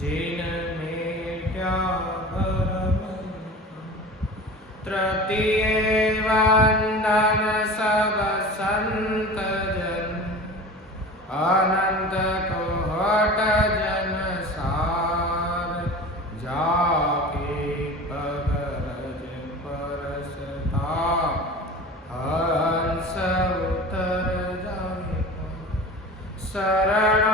जिन मेट्या भरम तृतीय वंदन सब संत जन अनंत कोहट जन सार जाके पगरज परसता हंस उतर जाए शरण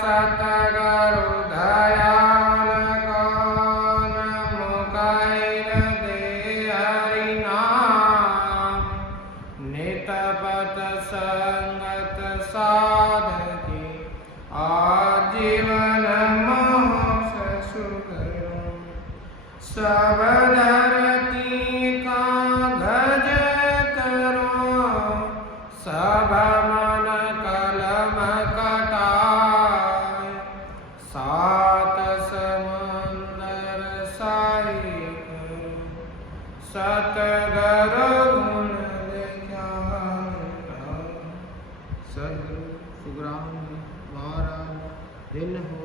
सतगुरु दयाल कौन मुकाइल दे हरि नाम नित पत संगत साधके आजीवन मोक्ष सुगम सब धरती का गज करो सब मन कलम कटाए सात समंदर साई करो सतगुरु गुण ज्ञान सद्गुरु सुग्राम महाराज दिन हो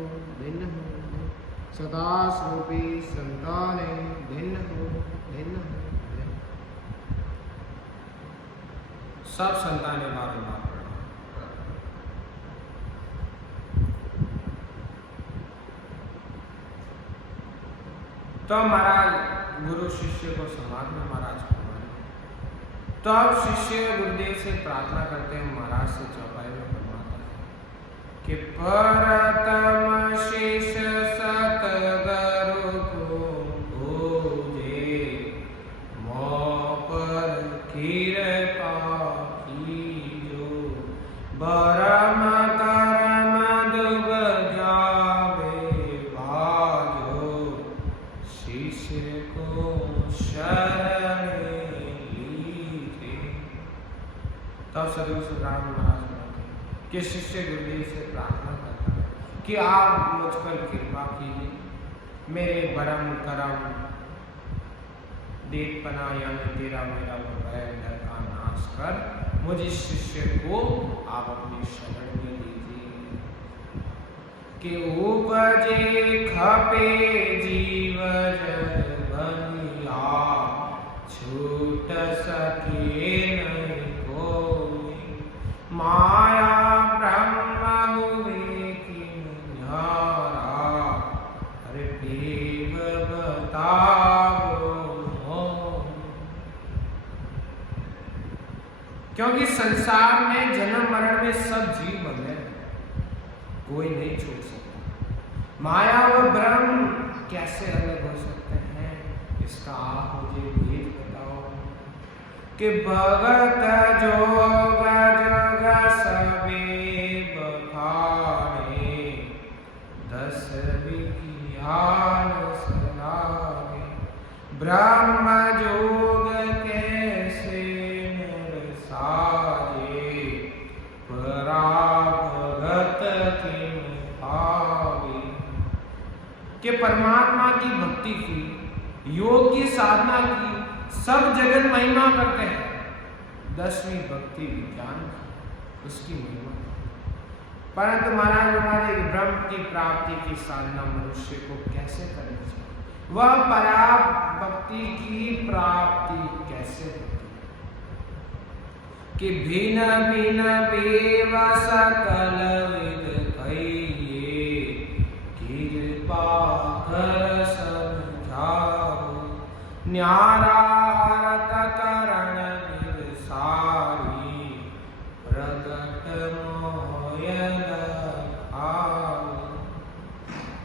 सदा स्वरूपी संताने दिन हो सब संताने बारंबार तो महाराज गुरु शिष्य को समाज में महाराज तो अब शिष्य गुरुदेव से प्रार्थना करते हैं महाराज से चौपाई में फरमाता है कि परतम शिष्य सतगुरु को पूजे मोह पर कृपा कीजो बरम करम दुब जावे बाजो शिष्य को शरण लीजे। तब सदगुरु सुखराम महाराज कि शिष्य गुरुदेव से प्रार्थना करता है कि आप मुझ पर कृपा कीजिए, मेरे बरम करम देवपना यानी तेरा मेरा भय डर का नाश कर मुझ इस शिष्य को आप अपनी शरण में लीजिए कि उपजे खपे जीव जग बनिया छूट सके नहीं कोई माया ब्रह्म हुए किन न्यारा अरे देव बताओ क्योंकि संसार में जन्म मरण में सब जीव बंधे हैं, कोई नहीं छोड़ सकता। माया व ब्रह्म कैसे अलग हो सकते हैं, इसका आप मुझे भेद बताओ कि भगत जोग जग सबे बखाने दस विज्ञान सलागे ब्रह्म जोग कैसे नर साजे पराभगत किम पावे कि परमात्मा की भक्ति की योग की साधना की सब जगत महिमा करते हैं, 10वीं भक्ति विज्ञान उसकी महिमा। परंतु महाराज हमारे ब्रह्म की प्राप्ति की साधना मनुष्य को कैसे करनी चाहिए, वह परा भक्ति की प्राप्ति कैसे होती है कि भिन्न भिन्न बेव सकल विद कहिए कृपा कर समझाओ न्यारा हरत करण सारी प्रगट मोयन आओ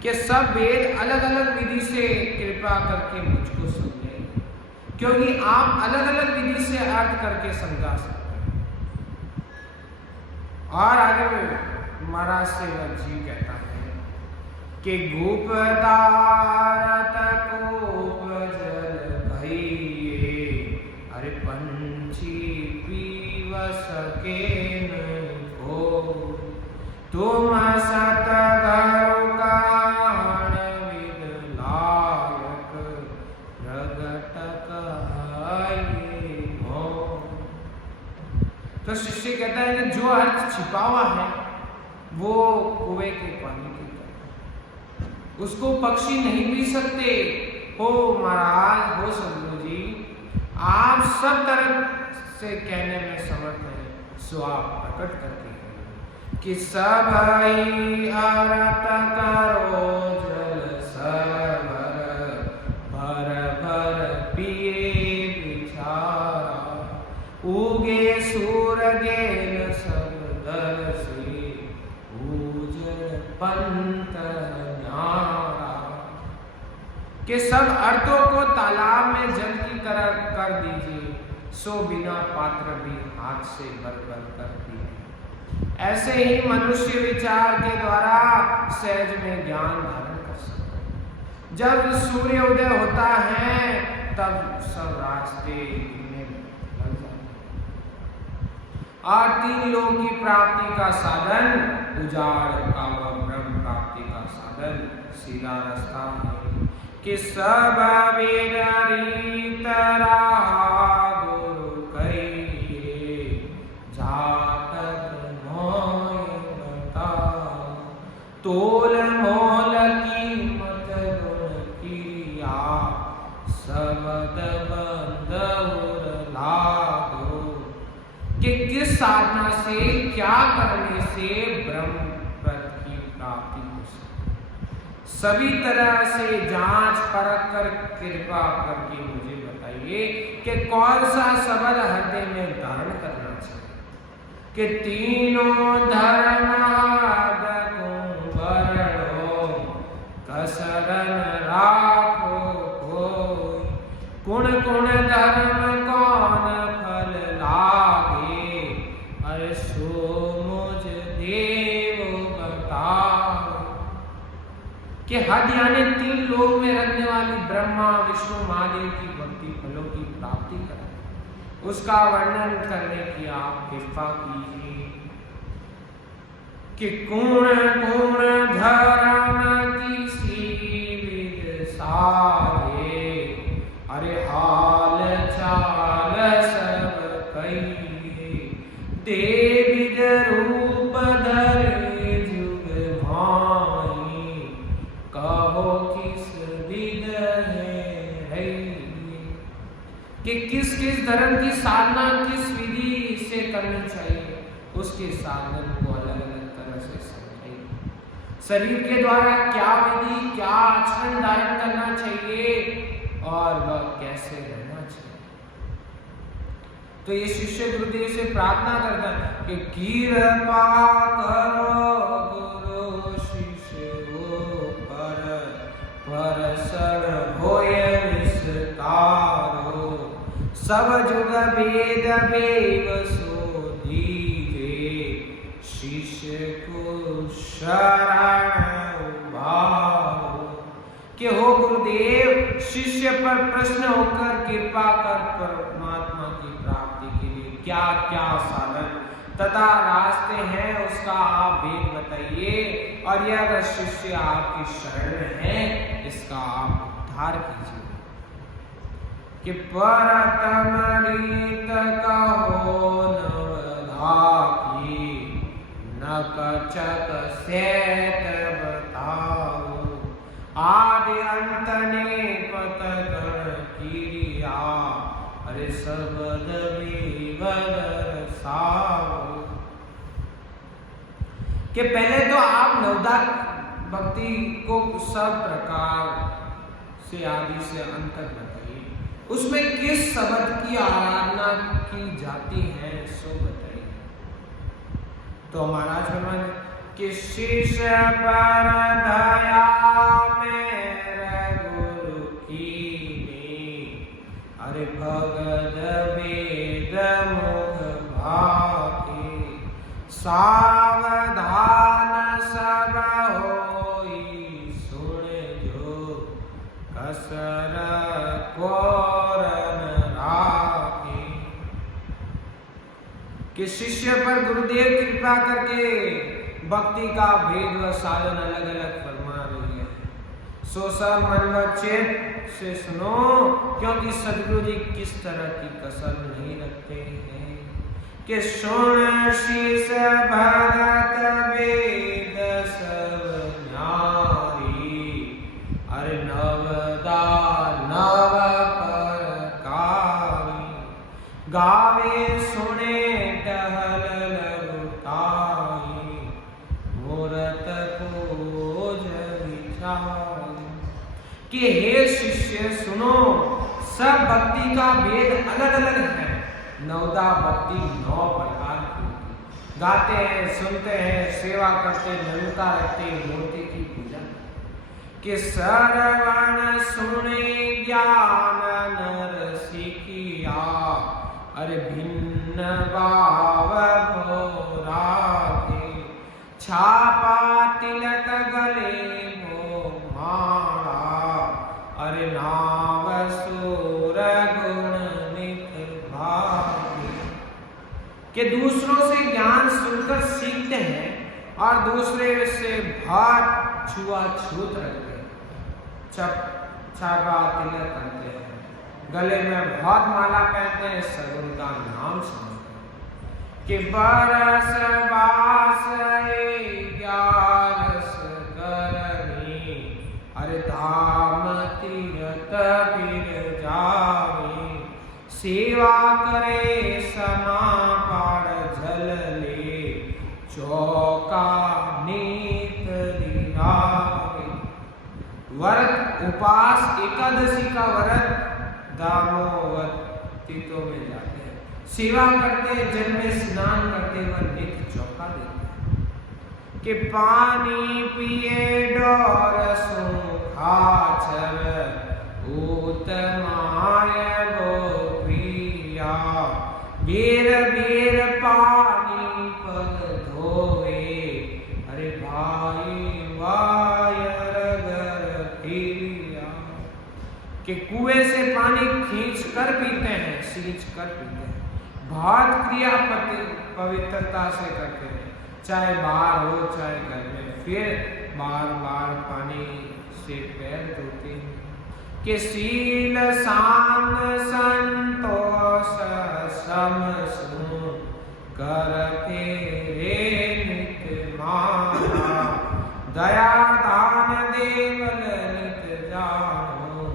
कि सब वेद अलग अलग विधि से कृपा करके मुझको समझे, क्योंकि आप अलग अलग विधि से अर्थ करके समझा सकते हैं। और आगे में महाराज सेवक जी कहता है कि गुप्तारत कोप जल भइए अरे पंछी पीव सके नहीं को तुम सतगुरु कान विद लायक प्रगट कहिए हो। तो शिष्य कहता है कि जो अर्थ छिपा हुआ है वो कुएं के पानी की तरह, उसको पक्षी नहीं पी सकते। हो महाराज, हो सदगुरु जी, आप सब तरह से कहने में समर्थ हैं, सो आप प्रकट करके करें कि सभई आरत करो जल सरवर, भर भर पिए बिचारा, उगे सूर गेल सब दर से, उजड़ पंत न्यारा। कि सब अर्थों को तालाब में जल की तरह कर दीजिए, सो बिना पात्र भी हाथ से भर भर कर दिए। ऐसे ही मनुष्य विचार के द्वारा सहज में ज्ञान धारण कर सकता है। जब सूर्य उदय होता है तब सब रास्ते में लग जाते हैं। और 3 लोक की प्राप्ति का साधन उजाड़ का व ब्रह्म प्राप्ति का साधन सीधा रास्ता है कि सब वेद रीत गुरु करिए, जातक मोय बताओ, तोल मोल कीमत गुण किया, सबद बंद लागो। कि किस साधना से, क्या करने से ब्रह्म पद की प्राप्ति हो सकती, सभी तरह से जांच परख कर कृपा करके मुझे बताइए कि कौन सा शब्द हृदय में धारण करना चाहिए। कि तीनों धर्म वरणो, कसरन राखो कोई, कुण कुण धर्म कौन फल लागे, अरे सो मुझ देव बताओ। कि हद यानी 3 लोक में रहने वाली ब्रह्मा विष्णु महादेव की भक्ति फलों की प्राप्ति कराए, उसका वर्णन करने की आप कृपा कीजिए। कि कूण कूण धर्म किसी विद सारे, अरे हाल चाल सब कहिए, देविद रूप धरे जुग भाई, कहो किस विद है। कि किस किस धर्म की साधना किस विधि से करनी चाहिए, उसके साधन को अलग अलग तरह से समझाइए। शरीर के द्वारा क्या विधि, क्या आचरण धारण करना चाहिए और वह कैसे रहना चाहिए। तो ये शिष्य गुरुदेव से प्रार्थना करता है कि कृपा करो गुरु शिष्य पर, परसर होय विस्तारो, सब जुग वेद वेव सो दीजे, शिष्य को शरण भाव। कि हो गुरुदेव, शिष्य पर प्रश्न होकर कृपा कर परमात्मा की प्राप्ति के लिए क्या क्या साधन तथा रास्ते हैं, उसका आप भेद बताइए। और यह अगर शिष्य आपकी शरण में है, इसका आप उद्धार कीजिए। कि परतम रीत कहो नवधाकी, न कचक सेत बताओ, आदि अंत ने पतन किरिया, अरे सबद विवर साओ। कि पहले तो आप नवदा भक्ति को सब प्रकार से आदि से अंत तक बताइए, उसमें किस शब्द की आराधना की जाती है सो बताइए। तो महाराज फरमाते कि शिष्य पर दया मेरे गुरु की, अरे भगत वेद मुख भाके, सावधान सब होई सुन जो, कसर कोरन राखे। कि शिष्य पर गुरुदेव कृपा करके भक्ति का भेद व साधन अलग अलग फरमा रही है, सो सब मन व चित्त से सुनो, क्योंकि सदगुरु जी किस तरह की कसर नहीं रखते हैं। कि सुन शीस भगत वेद सब न्यारी, कि हे शिष्य सुनो, सब भक्ति का भेद अलग अलग है। नवदा भक्ति 9 प्रकार की होती। गाते हैं, सुनते हैं, सेवा करते, नम्रता रखते, मूर्ति की पूजा। कि श्रवण सुने ज्ञान नर सीखिया, अरे भिन्न भाव भोराते, छापा तिलक गले भो माला, अरे नाव सूर गुण नित भागे। कि दूसरों से ज्ञान सुनकर सीखते हैं और दूसरे से भात छुआछूत रखते हैं, छापा तिलक करते हैं, गले में बहुत माला पहनते हैं, सगुन का नाम सुनते हैं। कि बरस बास ग्यारस करनी, अरे धाम तीरथ बिर जावे, सेवा करे समापार झल ले, चौका नीत दिलावे। व्रत उपास एकादशी का व्रत दामोवतीतों में जाते हैं, सेवा करते, जल में स्नान करते, वह नित्य चौका देते हैं। कि पानी पिए डोर सुखाचर, ऊत माय गो प्रिया, बेर बेर पानी पग धोवे, अरे भाई वायर गर प्रिया। कि कुएं से पानी खींच कर पीते हैं, सींच कर पीते हैं, बहुत क्रिया पवित्रता से करते हैं, चाहे बाहर हो चाहे घर में, फिर बार बार पानी से पैर धोते हैं। कि शील शान संतोष सम सुन करते रे नित माना, दया दान देवल नित जानो,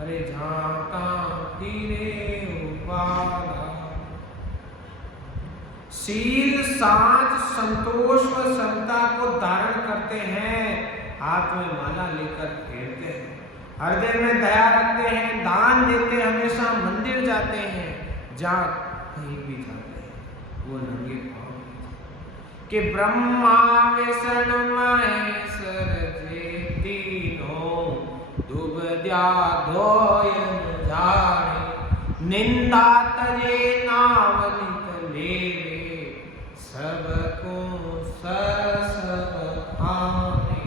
अरे झांका तीरे उपाला। शील साज संतोष व समता को धारण करते हैं, हाथ में माला लेकर फेरते हैं, हृदय में दया रखते हैं, दान देते, हमेशा मंदिर जाते हैं, जहाँ कहीं भी जाते हैं वो नंगे पांव। कि ब्रह्मा विष्णु महेश्वर जे तीनों, दुबद्या धोयन जाने, निंदा तजे नाम नित लेवे, सबको सब आने।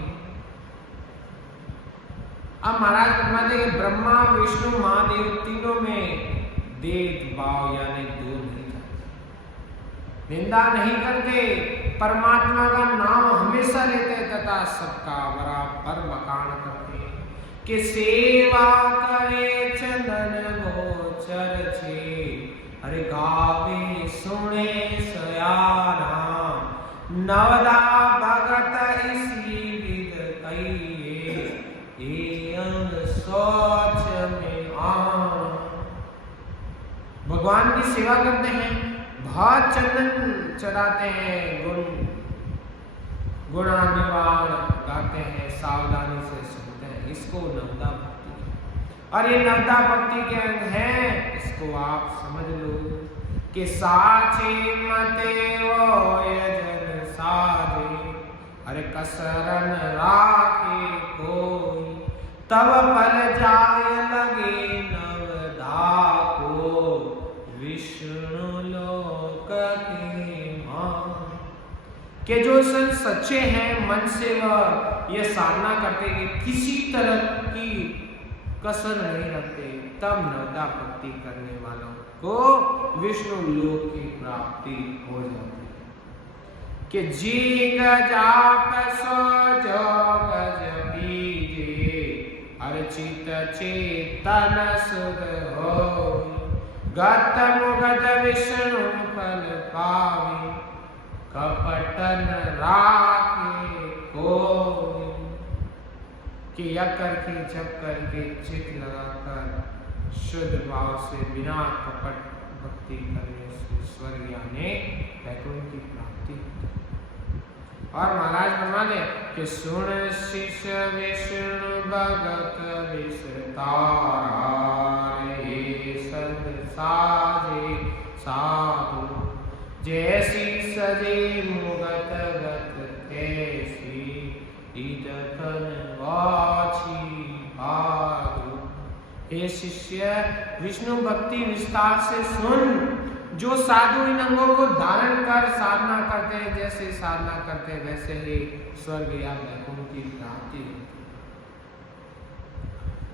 अब महाराज फरमाते हैं ब्रह्मा विष्णु महादेव तीनों में देव भाव यानी दूर नहीं जाते, निंदा नहीं करते, परमात्मा का नाम हमेशा लेते तथा सबका बराबर बखान करते हैं। कि सेवा करे चंदन गोचर छे, अरे गावे सुने सयाना, नवदा भगत इसी विद कहिए, ये अंग सोच में आना। भगवान की सेवा करते हैं, बहुत चंदन चढ़ाते हैं, गुणान्वान गाते हैं, सावधानी से सुनते हैं, इसको नवदा भक्ति। और ये नवदा भक्ति के अंग हैं, इसको आप समझ लो। कि साचे मते वो यजन साजे, अरे कसरन राखे कोई, तब पल जाय लगे नवदा को, विष्णु लोक के मान। कि जो सच्चे हैं मन से वह यह साधना करते कि किसी तरह की कसर नहीं रखते, तब नवदा भक्ति करने वालों को विष्णु लोक की प्राप्ति हो जाती है। कि जी गजाप सो जो गज बीजे, अर्चित चेतन सुध हो, गत मुगत विष्णु फल पावे, कपटन राखे कोई। कि यह करके जब करके चित लगाकर शुद्ध भाव से बिना कपट भक्ति करने से स्वर्ग यानी वैकुंठ की प्राप्ति। और महाराज फरमाते कि सुन शिष्य विष्णु भगत विस्तार संग साजे साधु जैसी सजे मुगत गत तैसी इदतन वाची भादु। हे शिष्य विष्णु भक्ति विस्तार से सुन। जो साधु इन अंगों को धारण कर साधना करते हैं, जैसे साधना करते हैं वैसे ही स्वर्ग या वैकुंठ की प्राप्ति होती है।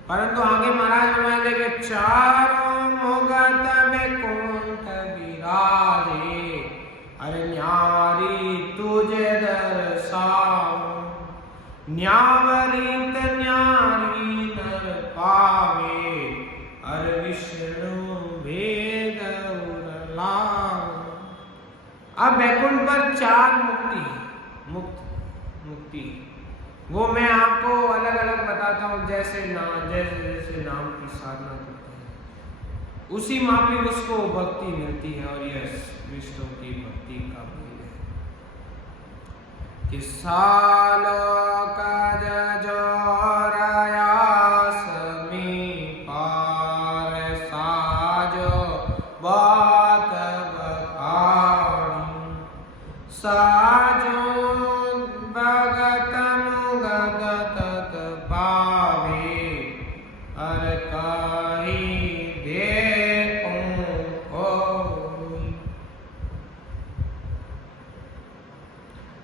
परंतु आगे महाराज हमारे के चारों मुगत वैकुंठ विराजे अरे न्यारी तुझे दर्शाऊं न्यावरित न्यारी नर पावे अरे विष्णु भेद अब वैकुंठ पर 4 मुक्ति वो मैं आपको अलग अलग बताता हूँ। जैसे नाम की साधना करते हैं उसी माफी उसको भक्ति मिलती है। और यह विष्णु की भक्ति का भेद है कि सालो का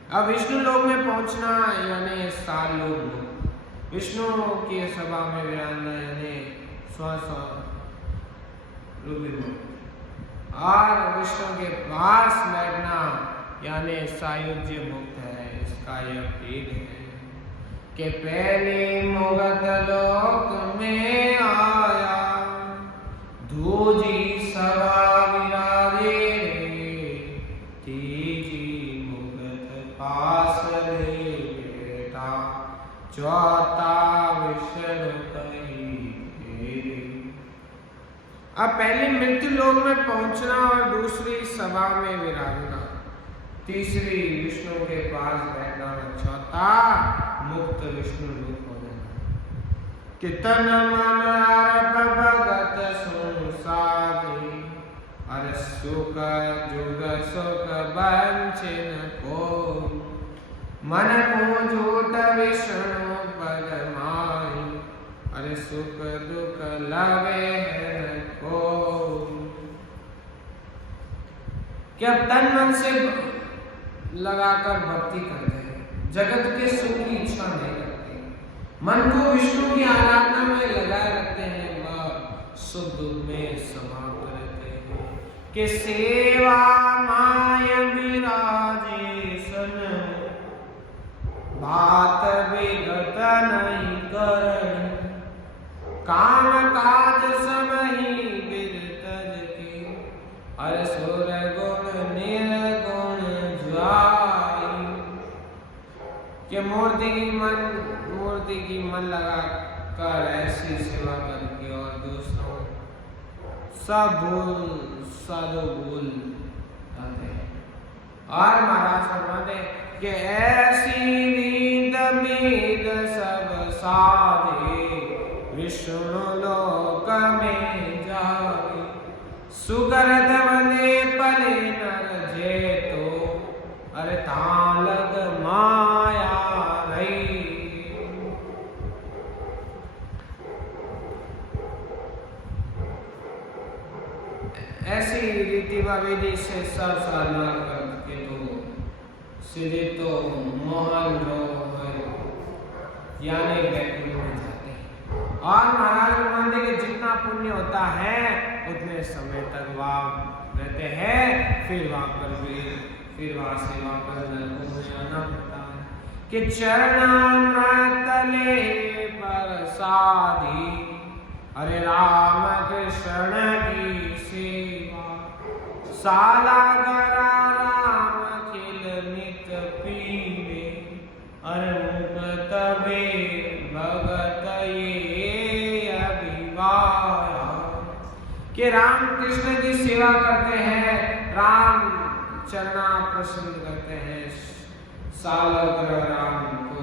अब विष्णु लोक में पहुंचना यानी 7 लोग विष्णु की सभा में विराजना यानी और विष्णु के पास बैठना यानी सायुज्य मुक्त है। इसका यह भेद है कि पहले मुगत लोक में आया दूजी सभा विराजे पास ले बेटा चौथा विष्णु कही। अब पहले मृत्यु लोक में पहुंचना और दूसरी सभा में विराजना, तीसरी विष्णु के पास बैठना, चौथा मुक्त विष्णु लोक हो जाना। कि तन मन अर्प भगत संसारी अरे सुख जुग सुख वंचन को मन को झूठ विष्णु पद माई अरे सुख दुख लगे को। क्या तन मन से लगाकर भक्ति करते हैं, जगत के सुख की इच्छा नहीं करते, मन को विष्णु की आराधना में लगाए रखते हैं, वह सुख दुख में समाप्त रहते हैं। कि सेवा माय विराजे सन बात विगत नहीं करनी काम काज समहि बिरतज के अरे सुर गुण निर्गुण जाई। कि मूर्ति की मन लगा कर ऐसी सेवा करके और दूसरों सब साधु भूल जाते हैं। और महाराज फरमाते कि ऐसी रीत मीत सब साधे विष्णु लोक में जाए सुगरध बंदे पले नर जे तो अरे तालग माया रही। ऐसी रीति व विधि से सब साधना करके तो सीधे तो मोहन जो है यानी वैकुंठ में जाते हैं। और महाराज मानते कि जितना पुण्य होता है उतने समय तक वहाँ रहते हैं, फिर वहाँ से वापस नरकों में आना पड़ता है। कि चरणामृतले प्रसादी अरे राम कृष्ण की सेवा साला गरा राम खिल नित पीवे अरे मुक्त बे भगत ये अभिवाया। कि राम कृष्ण की सेवा करते हैं, राम चरना प्रसन्न करते हैं, सालग्र राम को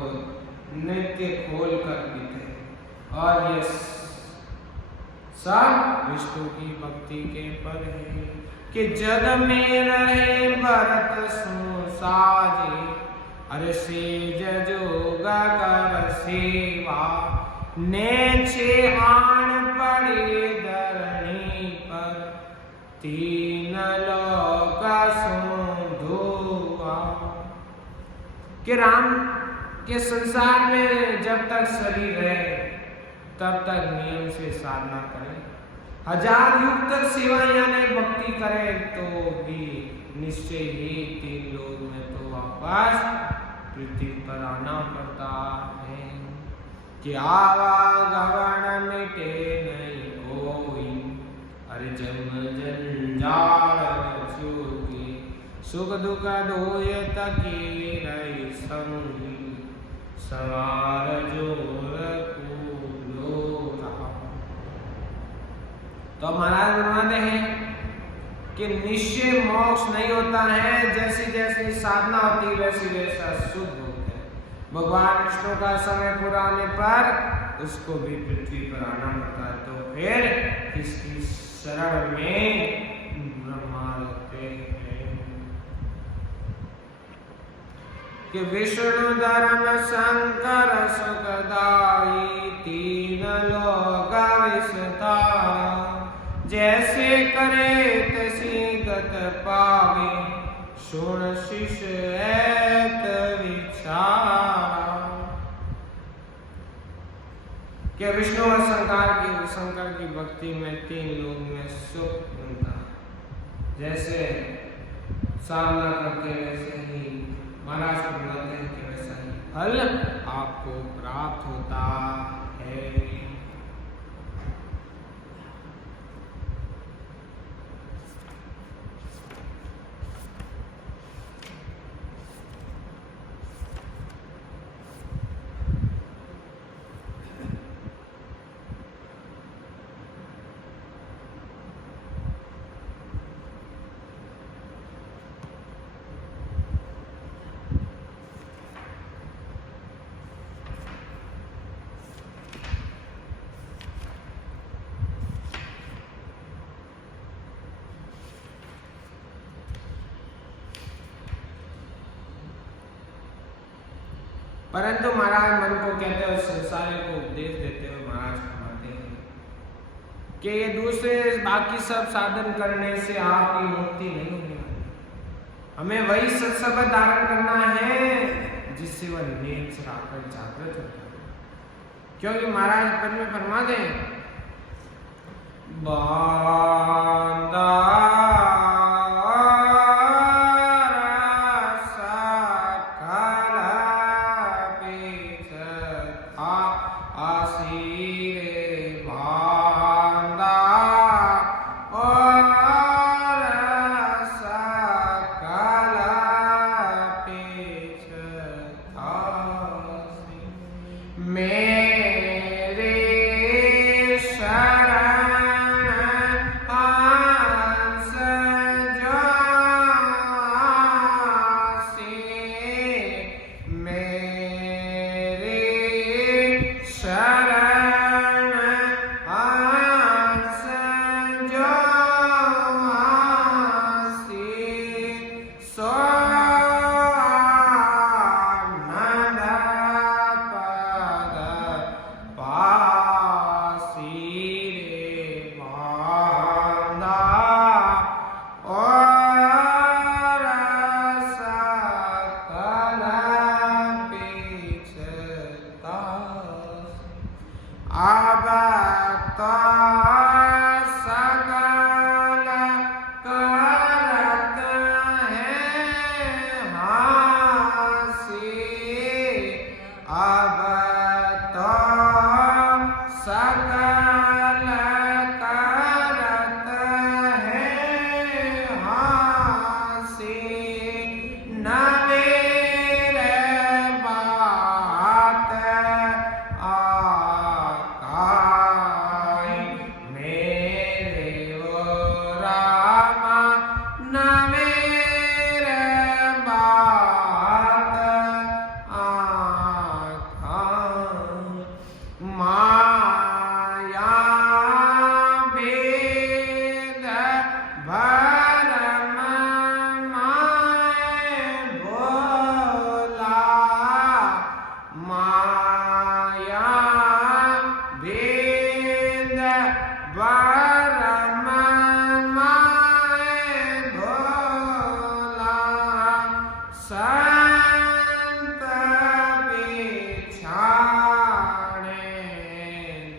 नित्य खोल कर बीते, और ये सब विष्णु की भक्ति के पर है कि जग में रहे भरत सो साजे, अरे सेज जोगा कर सेवा, नेछे आन पड़े धरणी पर, तीन लोक सो धोआ। कि राम के संसार में जब तक शरीर है तब तक नियम से साधना करें, 1000 युग तक सेवा यानी भक्ति करें, तो भी निश्चय ही 3 लोक में तो वापस पृथ्वी पर आना पड़ता है। कि आवागमन मिटे नहीं कोई, अरे जन्म जंजाल चूकी, सुख दुख दोय तकी रही संगी, सवार जोर तो महाराज बताते हैं कि निश्चय मोक्ष नहीं होता है, जैसी जैसी साधना होती है वैसी वैसा शुद्ध होता है। भगवान विष्णु का समय पूरा होने पर उसको भी पृथ्वी पर आना पड़ता है, तो फिर इसकी शरण में ब्रह्मा रहते हैं। कि विष्णु धर्म शंकर सुखदाई, 3 लोक विस्तार, जैसे करे तैसी गत पावे, सुन शिष्य ऐत विचार। कि विष्णु और शंकर की भक्ति में 3 लोक में सुख मिलता है, जैसे साधना करते वैसे ही महाराज को बुलाते हैं कि वैसा ही फल आपको प्राप्त होता है। परंतु महाराज मन को कहते हुए संसार को उपदेश देते हुए महाराज कहते हैं कि ये दूसरे बाकी सब साधन करने से आपकी मुक्ति नहीं होने वाली, हमें वही सत्संग धारण करना है जिससे वह नेम से आकर जागृत होता है। क्योंकि महाराज पद में फरमा दें, बांदा माया भेद भरम माय भोला, माया भेद भरम माय भोला, संत बिछाड़े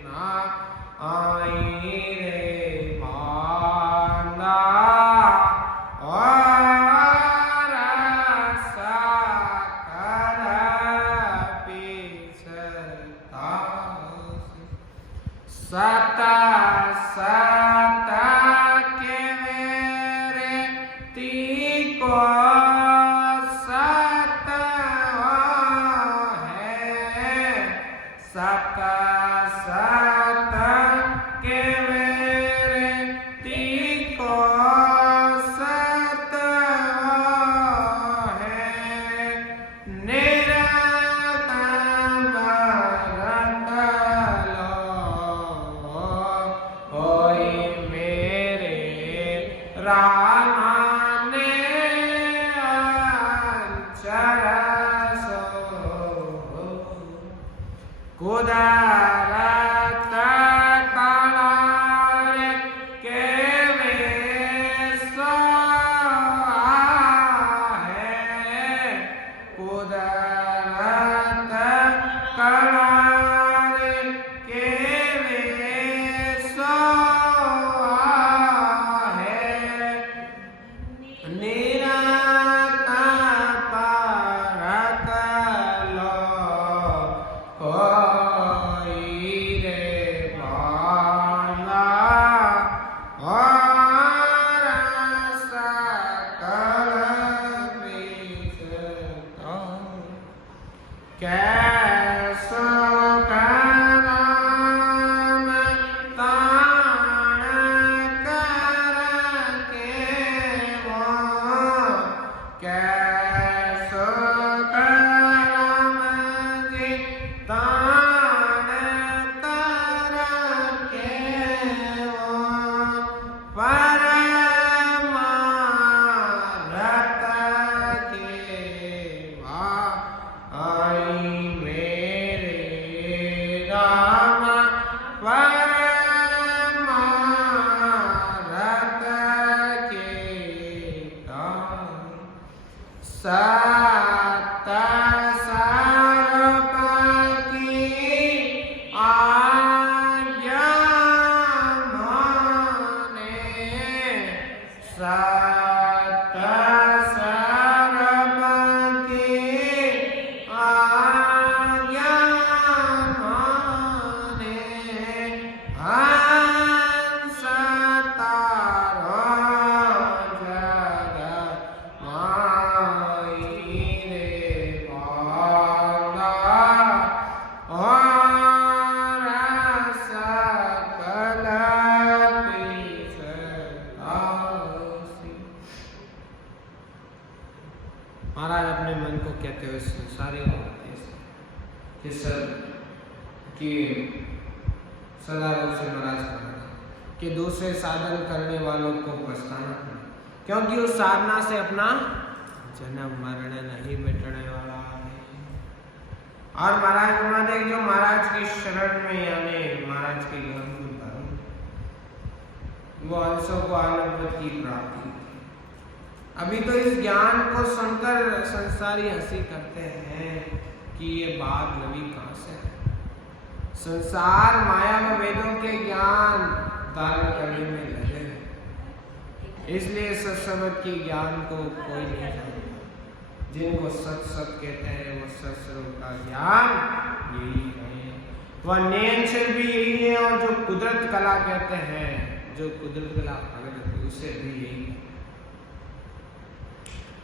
ना आई रे बांदा, और सकल पिछता सत सत के मेरे तीको सत है, सत सत के मेरे तीको सत है, निरतन भरत लो होई मेरे रामा ने अंचर सो, कुदरत कलार के वेसो है, कुदरत कलार के वेसो है, निरंतर परत लो होई रे बाला, और सकल बिछता कैसो करम ताण करके वो, कैसो करम जी ताण करके वो, परमारथ के आई मेरे राम, परमारथ के सत सर्पति आज्ञा माने, सत सर्पति आज्ञा माने, हंस तारो जग माई रे बाला, और सकल पिछता। महाराज अपने मन को कहते हुए संसारी होते कि सब कि सदा रूप से महाराज कहना कि दूसरे साधन करने वालों को पछताना, क्योंकि उस साधना से अपना जन्म मरण नहीं मिटने वाला है। और महाराज महादेव जो महाराज की शरण में यानी महाराज के ज्ञान को धर्म, वो अंशों को आनंद की प्राप्ति। अभी तो इस ज्ञान को सुनकर संसारी हंसी करते हैं कि ये बात नवी कहाँ से है। संसार माया व वेदों के ज्ञान धारण करने में लगे हैं, इसलिए सत्संग के ज्ञान को कोई नहीं जानता। जिनको सत सत कहते हैं वो सत्स्वरूप का ज्ञान यही है, वह नेचर भी यही है, और जो कुदरत कला कहते हैं, जो कुदरत कला प्रकट होती है उसे भी यही है।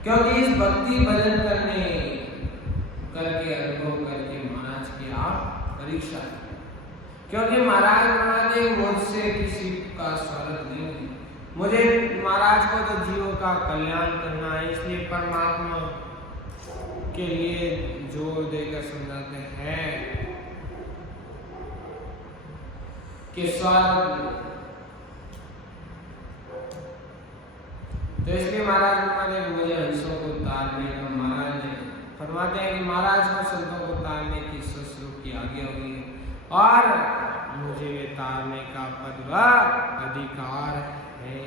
क्योंकि इस भक्ति भजन करने करके अनुभव करके महाराज की आप परीक्षा, क्योंकि महाराज महादेव मुझसे किसी का स्वागत नहीं है, मुझे महाराज को तो जीवों का कल्याण करना है, इसलिए परमात्मा के लिए जोर देकर समझाते हैं कि स्वर्ग। तो इसलिए महाराज फरमाते हैं मुझे हंसों को तारने का, महाराज फरमाते हैं कि महाराज को संतों को तारने की ससुर की आज्ञा हुई है और मुझे वे तारने का पद व अधिकार है।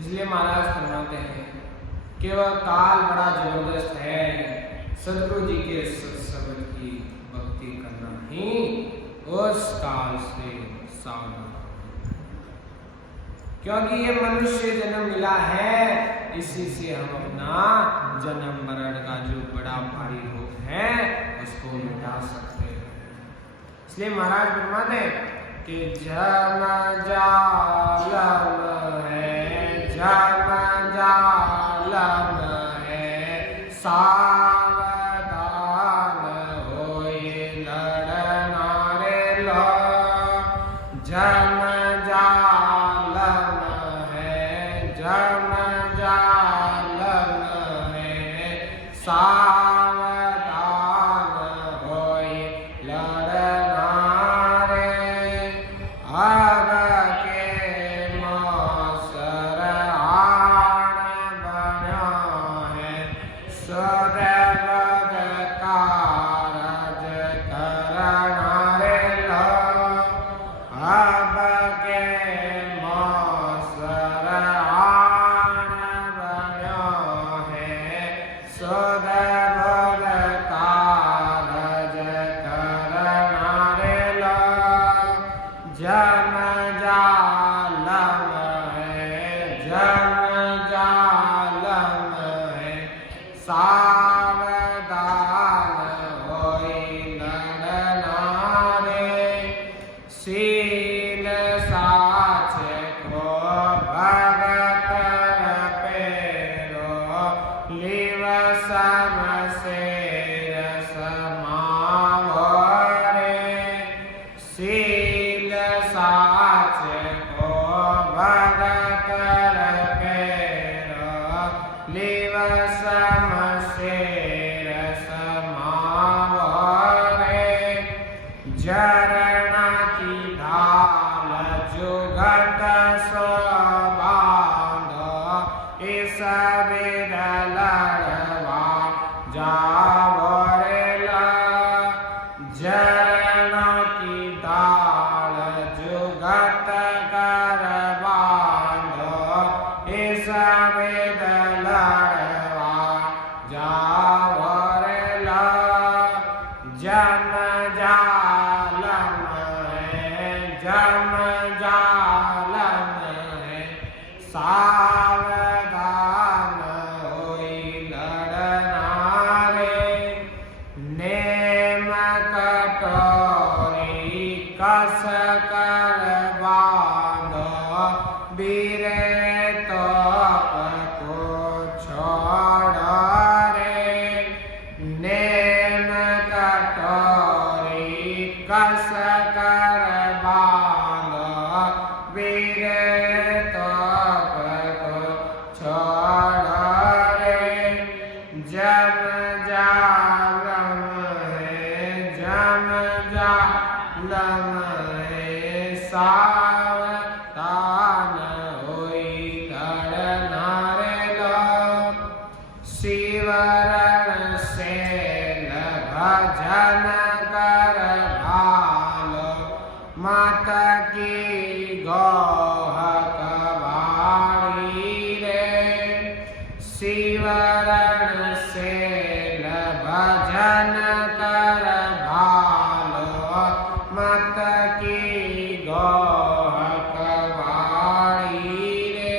इसलिए महाराज फरमाते हैं कि वह काल बड़ा जबरदस्त है, सदगुरु जी के शब्द की भक्ति करना ही उस काल से सावधान, क्योंकि ये मनुष्य जन्म मिला है, इसी से हम अपना जन्म मरण का जो बड़ा भारी रोग है उसको मिटा सकते हैं। इसलिए महाराज फरमाते हैं कि जम जालम है, जम जालम है, सावधान होए लड़ना रे लो। जम जालम है, जम जालम है, सावधान होए लड़ना रे। अब के मौसर आन बना है, सदैव कारज करना रे लो। अब के मौसर आन बना है, सदैव कारज करना रे लो। जम जालम है, जम जालम है, सावधान होए लड़ना रे। सील साच को भगत पेरो, लिव सम शेर समावो रे। सील साच को भगत पेरो, लिव सम शेर समावो रे। जरना की ढाल जुगत सो बांधो, इस विध लड़वा जावो रे ला। जरना की ढाल जुगत कर बांधो, इस विध लड़वा जावो रे ला। जम जालम है, जम जालम है, सावधान होई लड़ना रे। नेम कटोरी कस कर बांधो, बीरे तो को छोड़ रे। नेम कटोरी कस कर बांधो, बीरे तो भजन कर भालो माता की गोहक बाड़ी रे शिवरण से भजन कर भालो माता की गोहक बाड़ी रे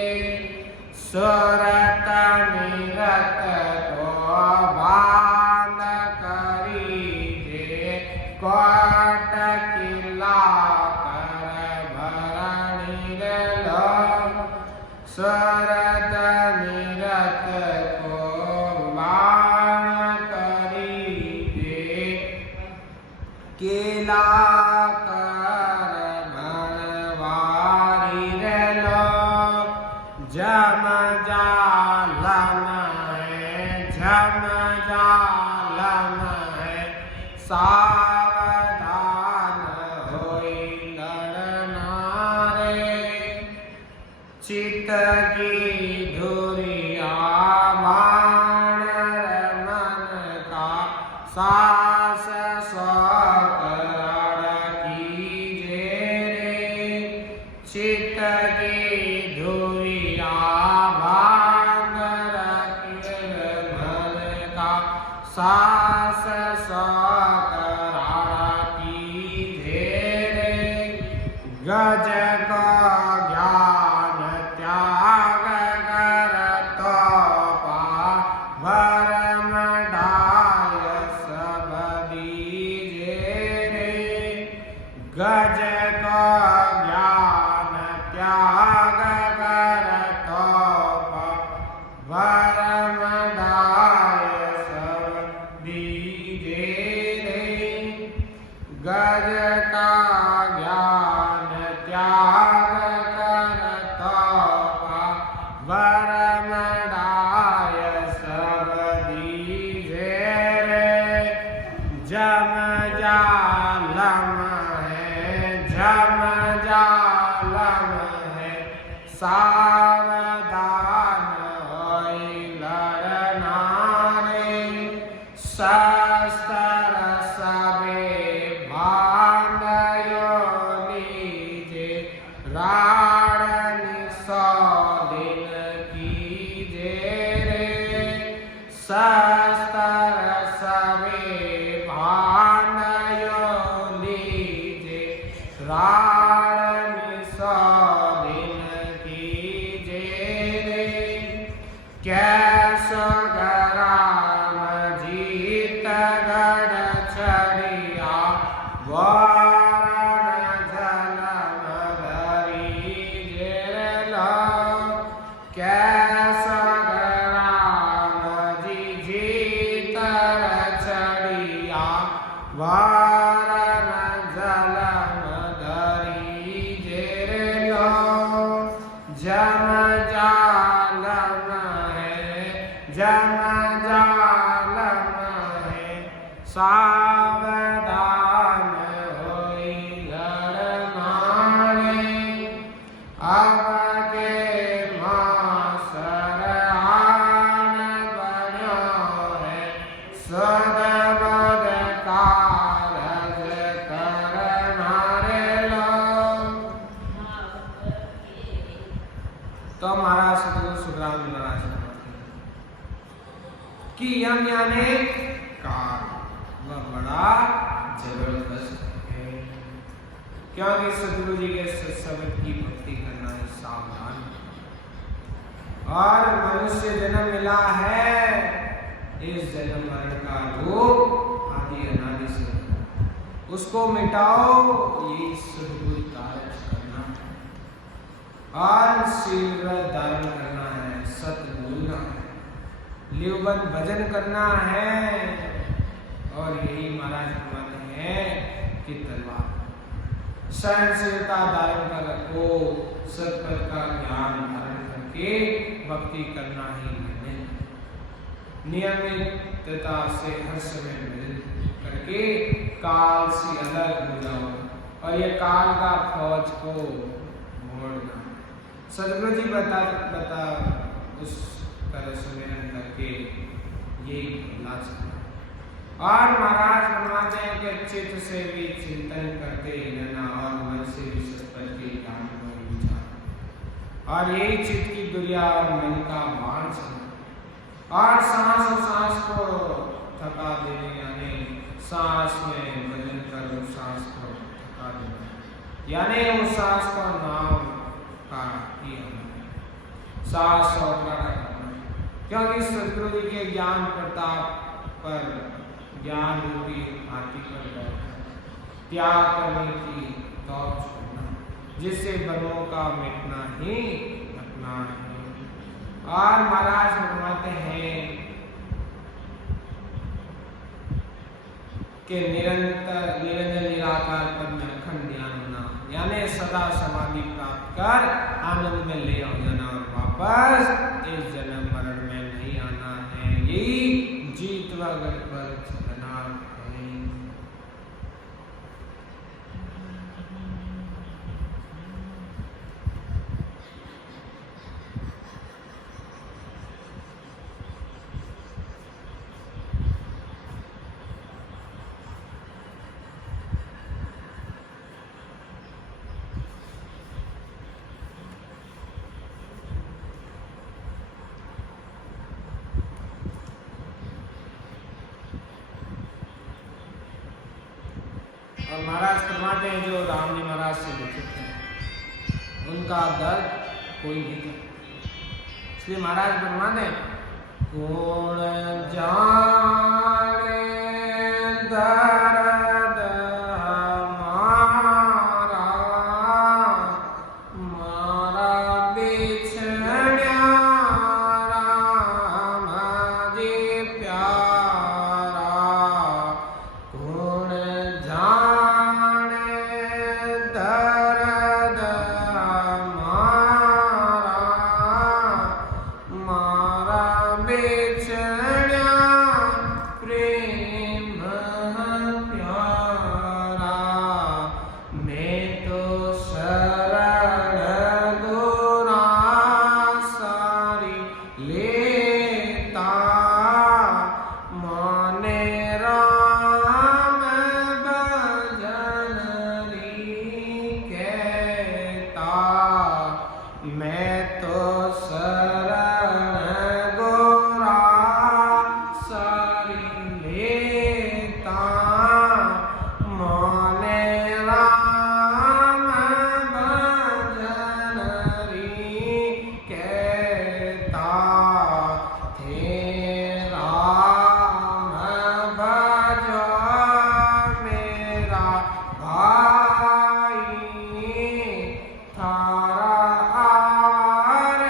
सुरत निरत को बांध करी जे कोट किला कर भरणी लो सुरत निरत को बाण करी जे किला कर भरवारी लो जम जालम है सावधान होई लड़ना रे चित की धुरिया बाण मन का सास स्वकरण कीजे रे चित की धुरिया बाण मन का सास स्वकरण कीजे रे गज का ज्ञान त्याग कर तो भरम डाय सब दीजे रे गज का ज्ञान त्याग कर तो भरम डाय सब दीजे रे गज का ज्ञान त्याग कर तो भरम डाय सब दीजे रे जम जालम है सावधान होई लड़ना रे शस्त्र सबे भांगयो लीजे राण सौ दिन कीजे रे शस्त्र सबे भांगयो लीजे राण सौ दिन कीजे रे कैसो गराम जीत गढ़ छड़िया वारण जलम धरी जेर लो कैसो गराम जी जीत छड़िया वारण जलम धरी जेर लो जम जालम है सावधान होई लड़ना रे अब के मासर आन बन्यो है सद बद कारज करना रे लो तो महाराज सतगुरु सुखराम महाराज कि यम यानी काल वह बड़ा जबरदस्त है क्योंकि सतगुरु जी के शब्द की भक्ति करना है सावधान और मनुष्य जन्म मिला है इस जन्म मरण का रोग आदि अनादि से उसको मिटाओ ये सद्गुरु कार्य करना है और शील धारण करना है सत्य बोलना है लिवबन भजन करना है और यही महाराज फरमाते हैं कि तलवार सहनशीलता धारण कर रखो सत्पथ का ज्ञान धारण करके भक्ति करना ही है नियमितता से हर समय भजन करके काल से अलग हो जाओ और ये काल का फौज को मोड़ना सदगुरु जी बता उस तरह सुमिरन करके ये भुला सकता और महाराज फरमाते हैं कि चित्त से भी चिंतन करते रहना और मन से भी सत्य के ज्ञान को विचार, और यही चित्त की दुनिया और मन का बाण चलना, और सांस को थका देने, यानी सांस में भजन कर उस सांस को थका देना, यानी उस सांस का नाम का ही होना, सांस करना। क्योंकि सदगुरु जी के ज्ञान प्रताप पर ज्ञान रूपी हाथी पर बैठा त्याग करने की दौड़ छोड़ना, जिससे बलों का मिटना ही घटना है। और महाराज फरमाते हैं कि निरंतर निरंजन निराकार पद में अखंड ध्यान होना, यानी सदा समाधि प्राप्त कर आनंद में ले आ जाना और वापस इस जन्म मरण में नहीं आना है। यही जीत व गढ़ पर चलना है। और महाराज फरमाते हैं जो राम जी महाराज से दुखित हैं उनका दर्द कोई नहीं करता, इसलिए महाराज फरमाते हैं कौन जाने दर्द हमारा, मारा बिछड़ा राम जी प्यारा, कौन जाने दर्द हमारा, मारा बिछड़ा प्रेम प्यारा, मैं तो शरण गुरा सारी लेता, माने राम भजन री कहता, मैं तो शरण गोरा सारी लेता, माने राम भजन री कहता, थे राम भजो मेरा भाई, थारा आवर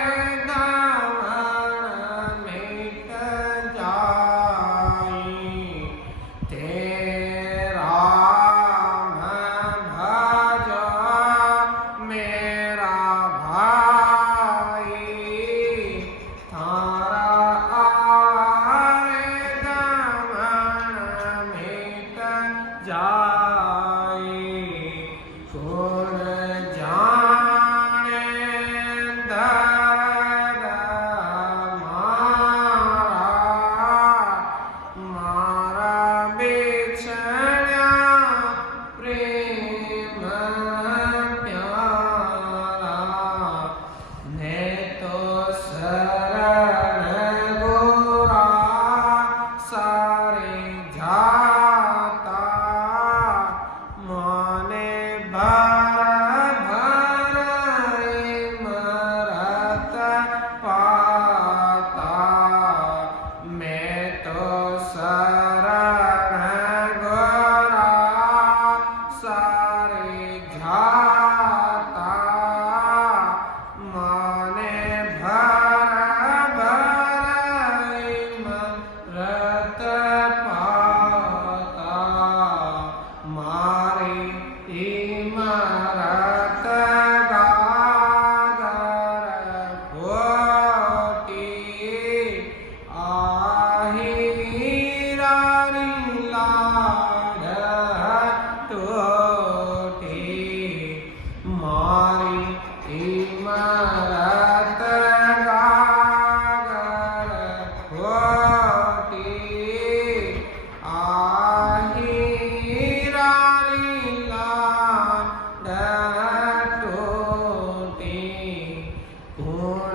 गुण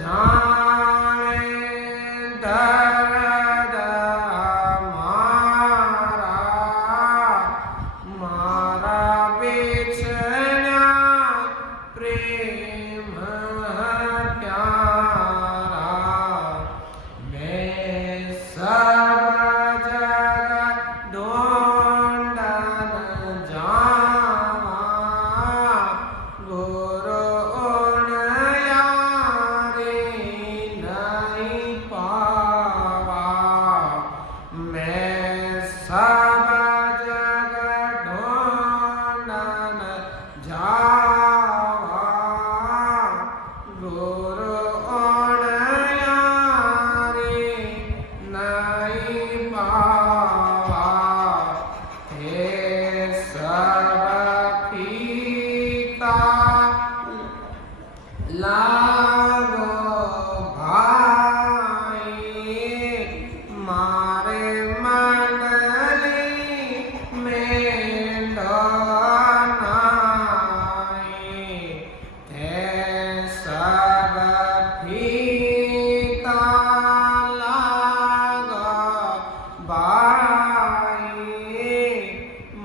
जाने दर्द मारा, मारा बिछड़ा प्रेम प्यारा। मैं सब जगह ढूंढन जावा, गुरु उन यारी नहीं पावा। मैं सब जगह ढूंढन जावा, गुरु उन यारी नहीं पावा। हे सब पीता लागो भाई, मारे मंडली में डोनाई। हे सब पीता लागो भाई,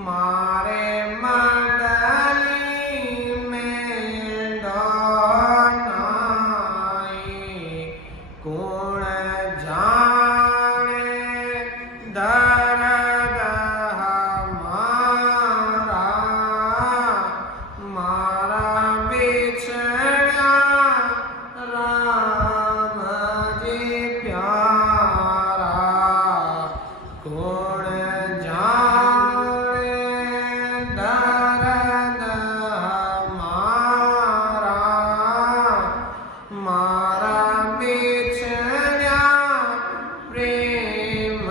मारे मंडली में डोनाई। कौन जाने दर्द हमारा, मारा बिछड़ा राम जी प्यारा। कौन जाने दर्द हमारा, मारा बिछड़ा प्रेम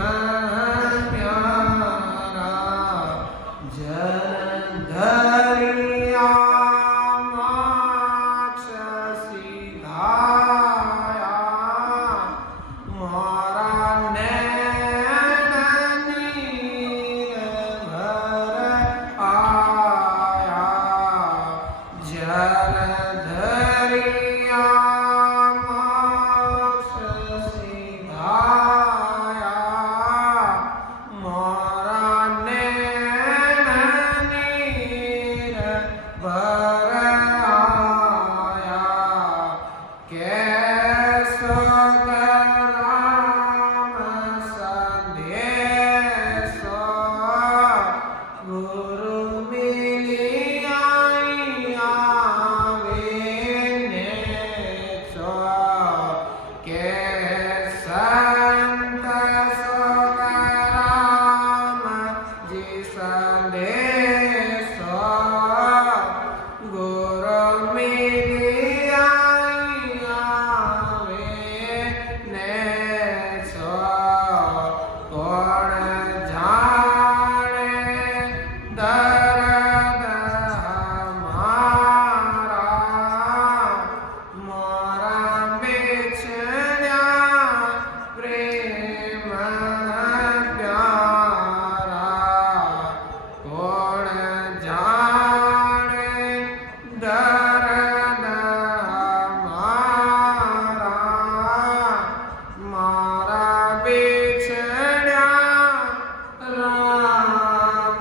प्यारा। जलधरिया मोक्ष सिधाया, मारा नैन नीर भर आया। जलधरिया मोक्ष सिधाया, मारा नैन नीर भर आया। कैसो राम संदेशो, गुरु मिली आई आवे नेचो। के संत सो राम जी संदेशो, गुरु मिली आई आवे नेचो। कौन जाने दर्द हमारा, मारा बिछड़ा प्रेम प्यारा। कौन जाने दर्द हमारा, मारा बिछड़ा राम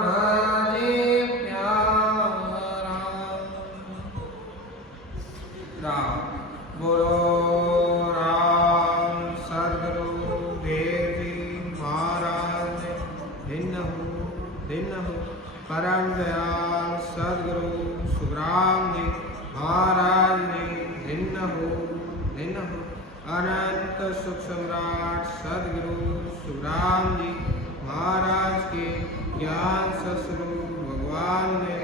जी प्यारा। राम बोलो राम सद्गुरु देव जी महाराज भिन्न हो। परम दयाल सद्गुरु सुखराम जी महाराज ने भिन्न हो। अनंत सुख सम्राट सद्गुरु सुखराम जी महाराज के ज्ञान सस्वरूप भगवान ने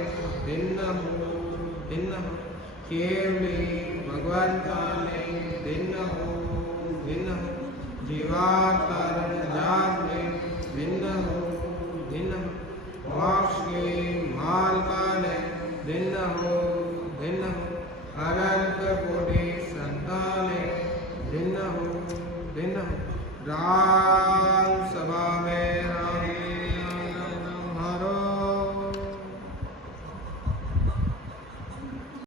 भिन्न हो। केवली भगवंता ने भिन्न हो। जीवात्म जात में भिन्न हो। मोक्ष के मालका ने भिन्न हो। अनंत कोटि संतान ने भिन्न हो। राम सभा में